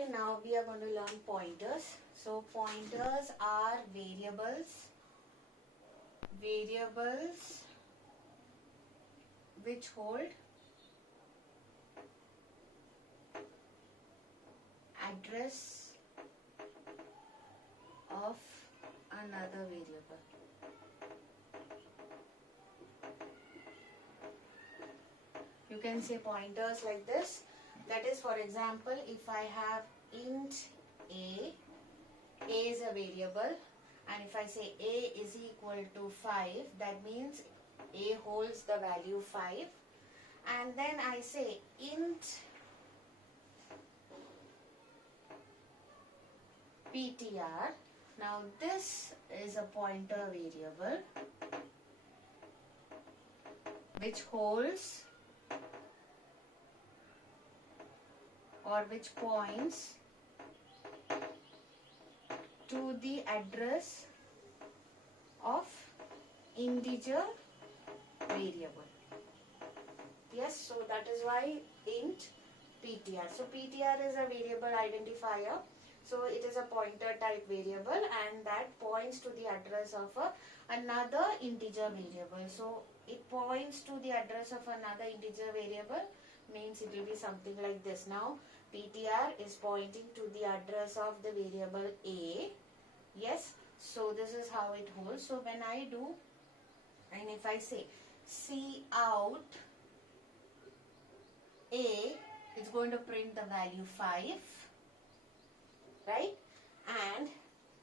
Okay, now we are going to learn pointers. So pointers are variables which hold address of another variable. You can say pointers like this. That is, for example, if I have int a is a variable, and if I say a is equal to 5, that means a holds the value 5. And then I say int ptr. Now this is a pointer variable which holds or which points to the address of integer variable. Yes, so that is why int ptr. So ptr is a variable identifier. So it is a pointer type variable, and that points to the address of another integer variable. So it points to the address of another integer variable, means it will be something like this. Now ptr is pointing to the address of the variable a. Yes, so this is how it holds. So when I do, and if I say cout a, it's going to print the value 5, right? And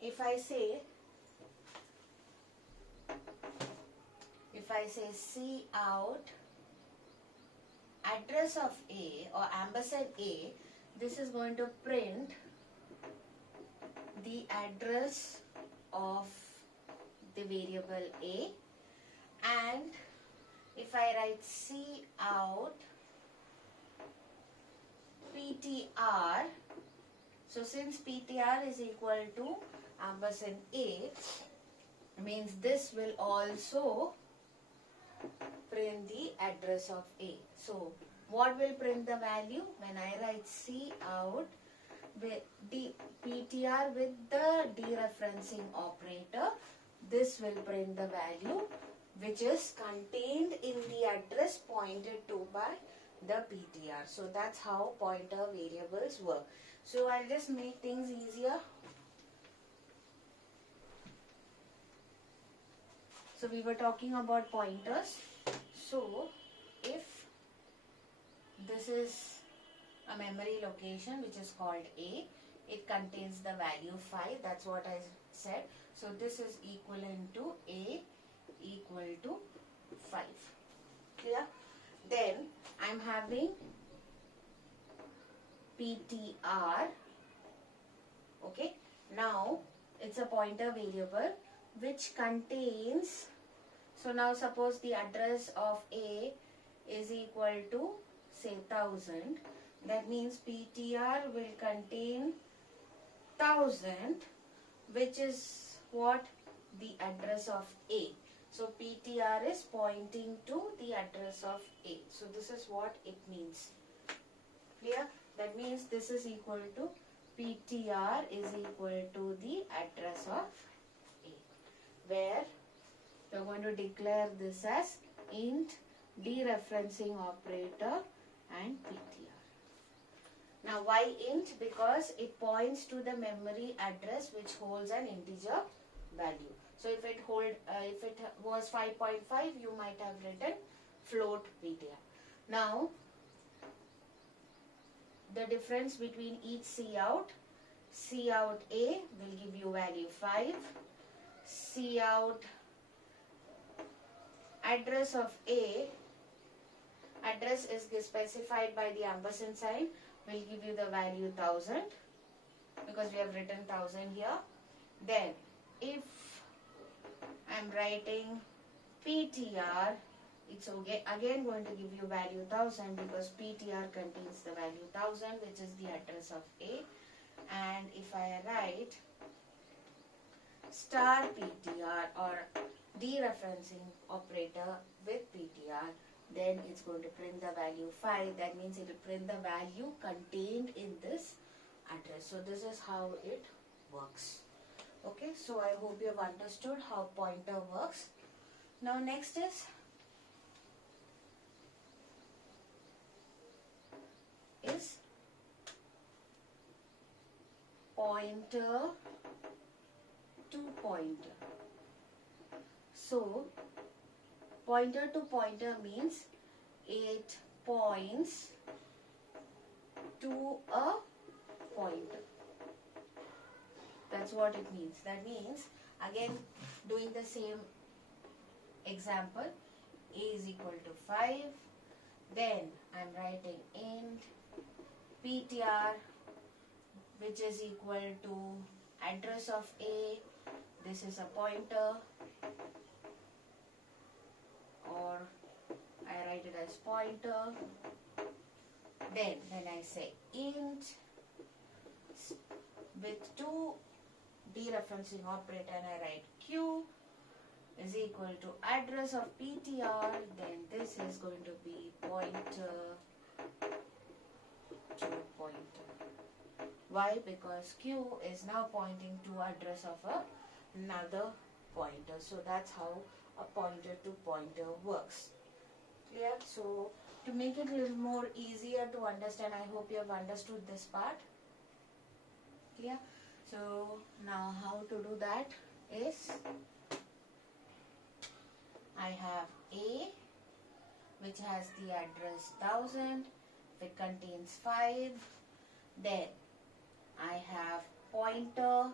if I say cout address of a or ampersand a, this is going to print the address of the variable a. And if I write cout ptr, so since ptr is equal to ampersand a, means this will also print the address of a. So what will print the value? When I write cout with the ptr with the dereferencing operator, this will print the value which is contained in the address pointed to by the ptr. So that's how pointer variables work. So I'll just make things easier. So we were talking about pointers. So if this is a memory location which is called a, it contains the value 5. That's what I said. So this is equivalent to a equal to 5. Clear? Then I'm having ptr. Okay. Now it's a pointer variable which contains, so now suppose the address of a is equal to say 1000. That means ptr will contain 1000, which is what? The address of a. So ptr is pointing to the address of a. So this is what it means. Clear? That means this is equal to ptr is equal to the address of a, where we are going to declare this as int dereferencing operator and ptr. Now why int? Because it points to the memory address which holds an integer value. So if it was 5.5, you might have written float ptr. Now the difference between each cout a will give you value 5, cout address of a, address is specified by the ampersand sign, will give you the value 1000, because we have written 1000 here. Then if I'm writing ptr, it's again going to give you value 1000, because ptr contains the value 1000, which is the address of a. And if I write star ptr or dereferencing operator with ptr, then it's going to print the value 5. That means it will print the value contained in this address. So this is how it works. Okay, so I hope you have understood how pointer works. Now next is pointer to pointer. So pointer to pointer means it points to a pointer. That's what it means. That means, again, doing the same example, a is equal to 5. Then I'm writing int ptr, which is equal to address of a. This is a pointer, or I write it as pointer. Then when I say int with two dereferencing operator and I write q is equal to address of ptr, then this is going to be pointer to pointer. Why? Because q is now pointing to address of another pointer. So that's how a pointer to pointer works. Clear? So to make it a little more easier to understand, I hope you have understood this part. Clear? So now how to do that is, I have a which has the address 1000, it contains 5. Then I have pointer,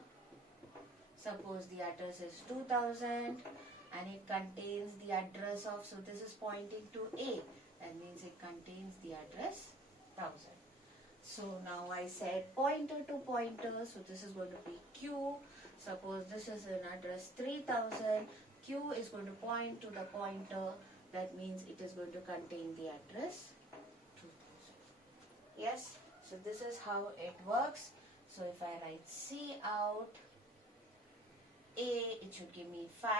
suppose the address is 2000 and it contains the address of, so this is pointing to a, that means it contains the address 1000. So now I said pointer to pointer, so this is going to be q. Suppose this is an address 3000, q is going to point to the pointer, that means it is going to contain the address 2000. Yes, so this is how it works. So if I write C out a, it should give me 5.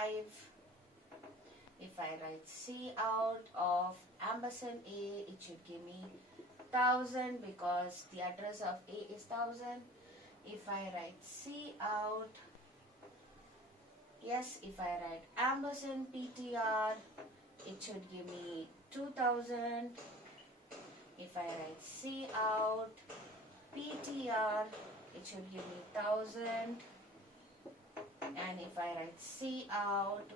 If I write C out of ampersand a, it should give me 1000 because the address of a is 1000. If I write C out, yes, if I write ampersand ptr, it should give me 2000. If I write C out ptr, it should give me 1000. And if I write C out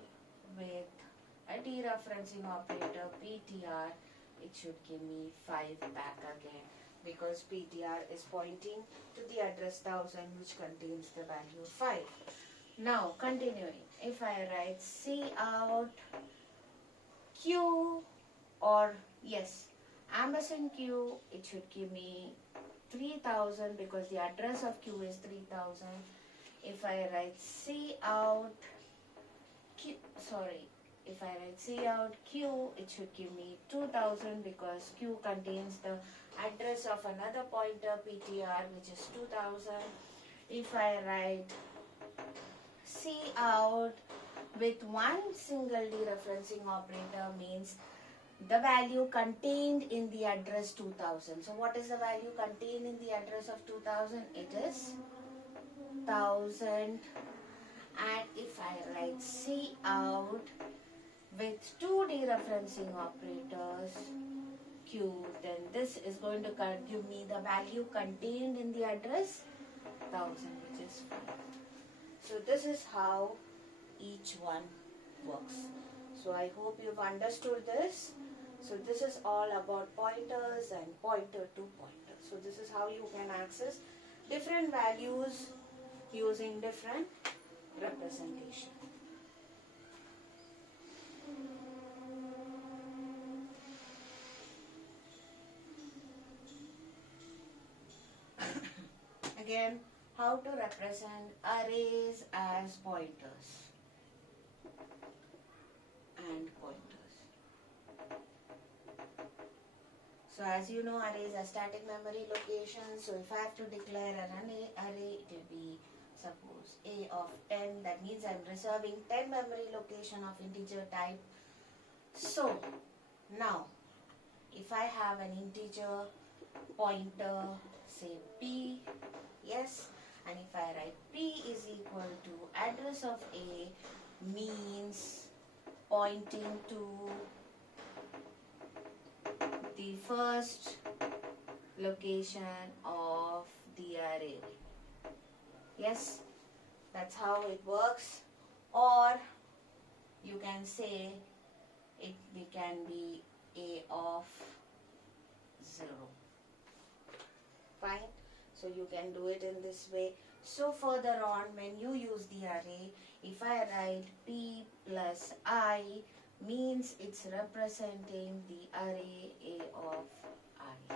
with a dereferencing operator ptr, it should give me 5 back again, because ptr is pointing to the address 1000 which contains the value 5. Now continuing, if I write C out q, or yes, ampersand q, it should give me 3000 because the address of q is 3000. If I write C out q, if I write C out q, it should give me 2000 because q contains the address of another pointer ptr which is 2000. If I write C out with one single dereferencing operator, means the value contained in the address 2000. So what is the value contained in the address of 2000? It is 1000. And if I write C out with two dereferencing operators q, then this is going to give me the value contained in the address 1000, which is 5. So this is how each one works. So I hope you've understood this. So this is all about pointers and pointer to pointer. So this is how you can access different values using different representation. Again, how to represent arrays as pointers and pointers. So as you know, arrays are static memory locations. So if I have to declare an array, it will be, suppose, a of 10. That means I'm reserving 10 memory location of integer type. So now, if I have an integer pointer, say P, yes, and if I write P is equal to address of A means pointing to the first location of the array. Yes, that's how it works. Or you can say it can be A of 0. Fine. So you can do it in this way. So further on, when you use the array, if I write P plus I means it's representing the array A of I.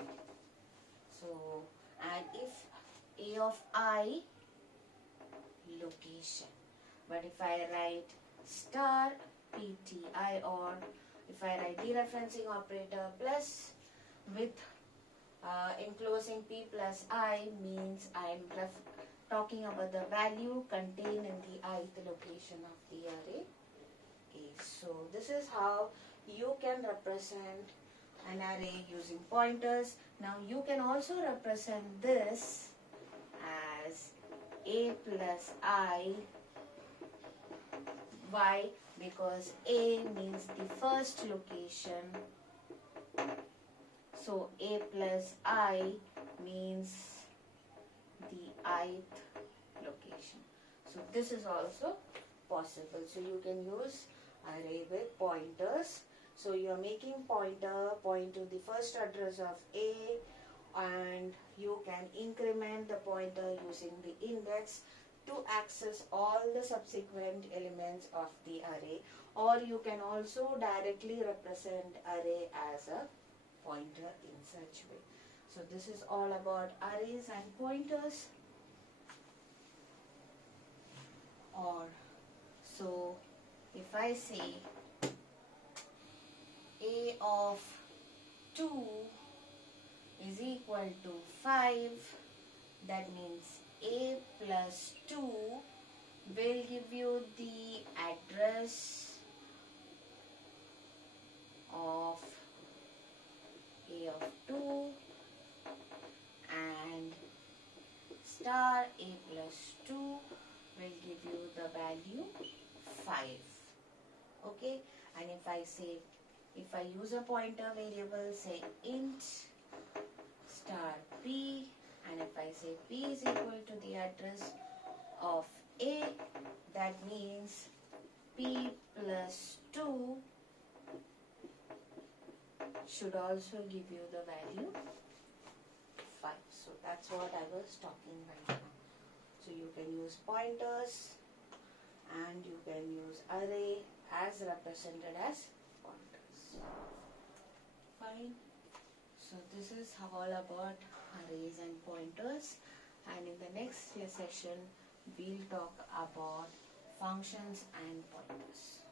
So, and if A of I, location. But if I write star PTI, or if I write dereferencing operator plus with enclosing P plus I means I'm talking about the value contained in the ith location of the array A. So this is how you can represent an array using pointers. Now you can also represent this as A plus I. Why? Because A means the first location. So A plus I means the ith location. So this is also possible. So you can use array with pointers. So you are making pointer point to the first address of A, and you can increment the pointer using the index to access all the subsequent elements of the array, or you can also directly represent array as a pointer in such way. So this is all about arrays and pointers. Or so if I say A of 2 is equal to 5, that means A plus 2 will give you the address of A of 2, and star A plus 2 will give you the value 5. Okay, and if I use a pointer variable, say int star P, and if I say P is equal to the address of A, that means P plus 2 should also give you the value 5. So that's what I was talking right now. So you can use pointers and you can use array as represented as pointers. Fine. So this is all about arrays and pointers, and in the next session we'll talk about functions and pointers.